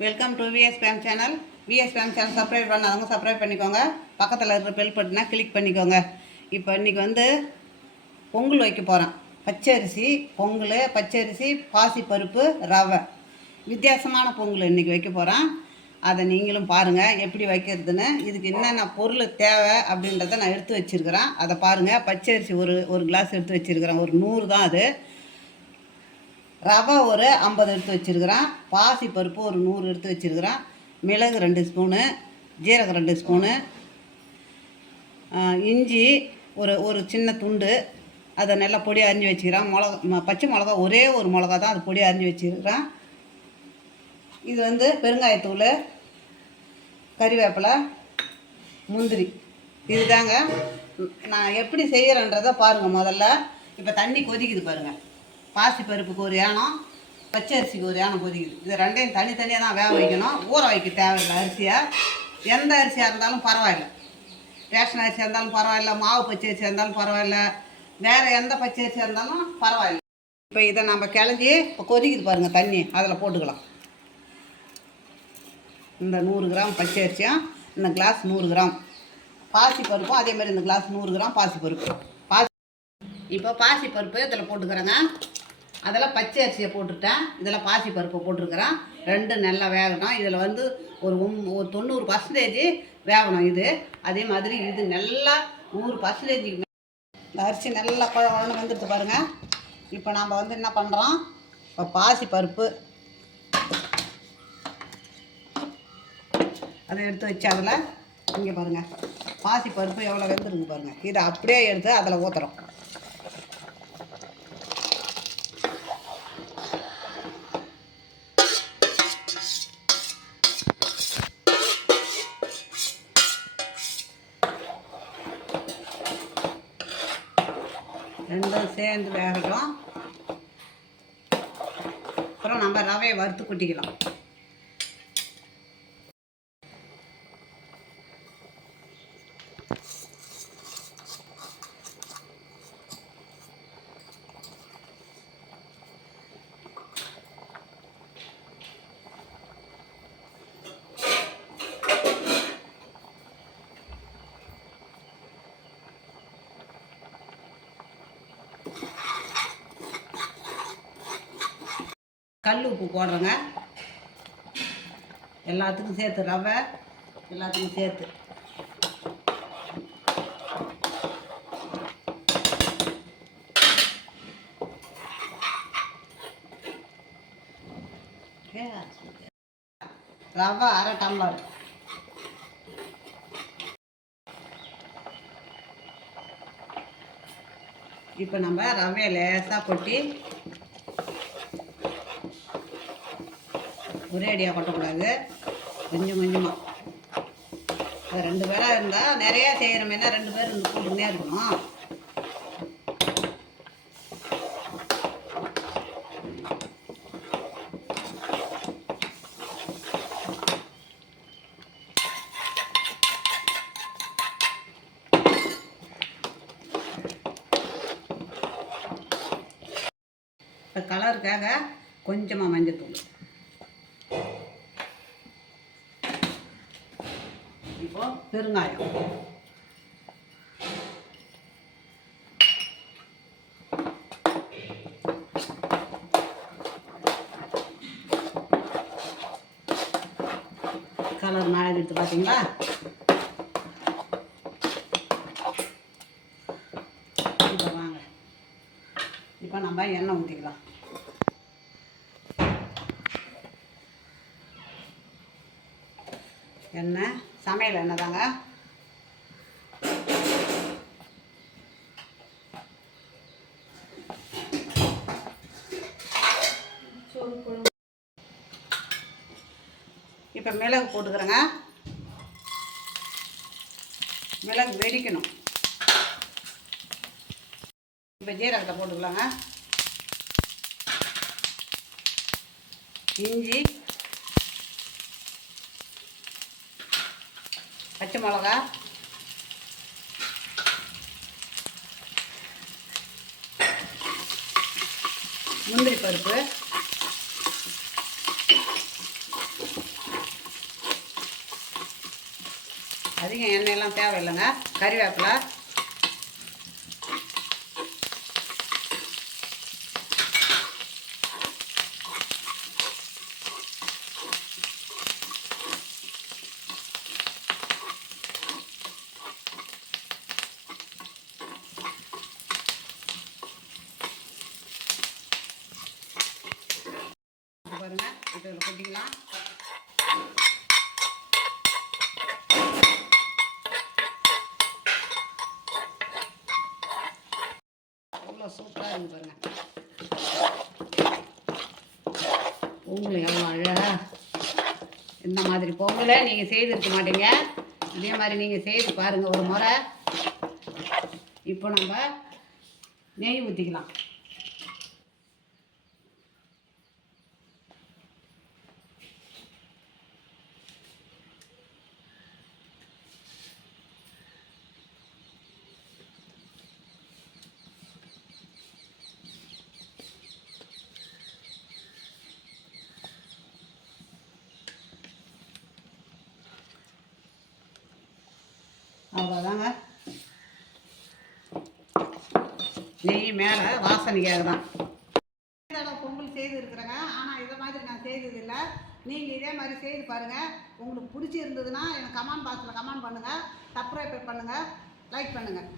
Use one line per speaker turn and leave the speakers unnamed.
Welcome to VS Fame channel VS Fame channel subscribe பண்ணாதவங்க subscribe பண்ணிக்கோங்க. பக்கத்தில் இருக்கிற பெல் பட்டனை கிளிக் பண்ணிக்கோங்க. இப்போ இன்றைக்கி வந்து பொங்கல் வைக்க போகிறேன் பச்சரிசி பொங்கல் பச்சரிசி பாசிப்பருப்பு ரவை. வித்தியாசமான பொங்கல் இன்றைக்கி வைக்க போகிறேன் அதை நீங்களும் பாருங்கள் எப்படி வைக்கிறதுன்னு. இதுக்கு என்னென்ன பொருள் தேவை அப்படின்றத நான் எடுத்து வச்சுருக்கிறேன். அதை பாருங்கள் பச்சரிசி ஒரு ஒரு கிளாஸ் எடுத்து வச்சுருக்கிறேன். ஒரு நூறு தான் அது. ரவை ஒரு ஐம்பது எடுத்து வச்சுருக்கிறேன். பாசி பருப்பு ஒரு நூறு எடுத்து வச்சுருக்கிறேன். மிளகு ரெண்டு ஸ்பூனு. ஜீரகம் ரெண்டு ஸ்பூனு. இஞ்சி ஒரு ஒரு சின்ன துண்டு. அதை நல்லா பொடி அரிஞ்சு வச்சுக்கிறேன். மிளகா ம- பச்சை மிளகா ஒரே ஒரு மிளகா தான் அது பொடி அரிஞ்சு வச்சுருக்கிறேன். இது வந்து பெருங்காயத்தூள் கறிவேப்பிலை முந்திரி. இதுதாங்க. நான் எப்படி செய்கிறேன்றதை பாருங்கள் முதல்ல. இப்போ தண்ணி கொதிக்குது பாருங்கள் பாசி பருப்புக்கு ஒரு ஏனம் பச்சை அரிசிக்கு ஒரு ஏனம் கொதிக்குது. இது ரெண்டையும் தனித்தனியாக தான் வேக வைக்கணும். ஊற வைக்க தேவையில்லை அரிசியை. எந்த அரிசியாக இருந்தாலும் பரவாயில்ல. ரேஷன் அரிசியாக இருந்தாலும் பரவாயில்ல மாவு பச்சை அரிசியாக இருந்தாலும் பரவாயில்ல வேறு எந்த பச்சை அரிசியாக இருந்தாலும் பரவாயில்ல. இப்போ இதை நம்ம கிளஞ்சி இப்போ கொதிக்குது பாருங்கள் தண்ணி அதில் போட்டுக்கலாம். இந்த நூறு கிராம் பச்சை அரிசியும் இந்த கிளாஸ் நூறு கிராம். பாசி பருப்பும் அதே மாதிரி இந்த கிளாஸ் நூறு கிராம் பாசி பருப்பு பாசி இப்போ பாசி பருப்பு இதில் போட்டுக்கிறேங்க. அதெல்லாம் பச்சை அரிசியை போட்டுட்டேன். இதில் பாசி பருப்பை போட்டிருக்கிறேன். ரெண்டு நல்லா வேகணும். இதில் வந்து ஒரு ஒரு தொண்ணூறு பர்சன்டேஜ் வேகணும் இது. அதே மாதிரி இது நல்லா நூறு பர்சன்டேஜ் இந்த அரிசி நல்லா குழ வந்துடுது பாருங்கள் இப்போ நாம் வந்து என்ன பண்ணுறோம் இப்போ பாசி பருப்பு. அதை எடுத்து வச்சு அதில் இங்கே பாருங்கள் பாசி பருப்பு எவ்வளோ வெந்துருங்க பாருங்கள் இதை அப்படியே எடுத்து அதில் ஊற்றுறோம் ரெண்டும் சேர்ந்து வேகட்டும். அப்புறம் நம்ம ரவையை வறுத்து கொட்டிக்கலாம். கல் உப்பு போடுறேங்க. எல்லாத்துக்கும் சேர்த்து ரவை எல்லாத்துக்கும் சேர்த்து. ரவை அரை டம்ளர். இப்போ நம்ம ரவையை லேசாக கொட்டி ஒரே அடியாக கொட்டக்கூடாது. கொஞ்சம் கொஞ்சமாக அது ரெண்டு பேராக இருந்தால் நிறையா செய்கிற மாதிரினா ரெண்டு பேர் இருந்து கூட்டுனே இருக்கணும். இப்போ கலருக்காக கொஞ்சமாக மஞ்சத்தூள். இப்போ பெருங்காயம். கலர் நாளை எடுத்து பார்த்தீங்களா இப்போ வாங்க. இப்போ நம்ம எண்ணெய் ஊற்றிக்கலாம் எண்ணெய் சமையல் எண்ணெய் தாங்க இப்போ மிளகு போட்டுக்கிறேங்க. மிளகு வெடிக்கணும். இப்போ ஜீரகத்தை போட்டுக்கலாங்க. இஞ்சி பச்சை மிளகா. முந்திரி பருப்பு. அதிகம் எண்ணெயெல்லாம் தேவையில்லைங்க. கறிவேப்பிலை. பாருங்க இதில் கொட்டிக்கலாம் எவ்வளோ சூப்பராக இருந்து பாருங்கள் பொங்கல் எவ்வளோ அழகா? இந்த மாதிரி பொங்கலை நீங்கள் செய்திருக்க மாட்டீங்க. இதே மாதிரி நீங்கள் செய்து பாருங்கள் ஒரு முறை. இப்போ நம்ம நெய் ஊற்றிக்கலாம் அவ்வளோதாங்க நெய் மேலே வாசனைக்காக தான் பொங்கல் செய்து இருக்கிறேங்க. ஆனால் இதை மாதிரி நான் செய்ததில்லை நீங்கள் இதே மாதிரி செய்து பாருங்கள் உங்களுக்கு பிடிச்சிருந்ததுன்னா எனக்கு கமெண்ட் பாக்ஸில் கமெண்ட் பண்ணுங்கள் சப்ஸ்கிரைப் பண்ணுங்கள் லைக் பண்ணுங்கள்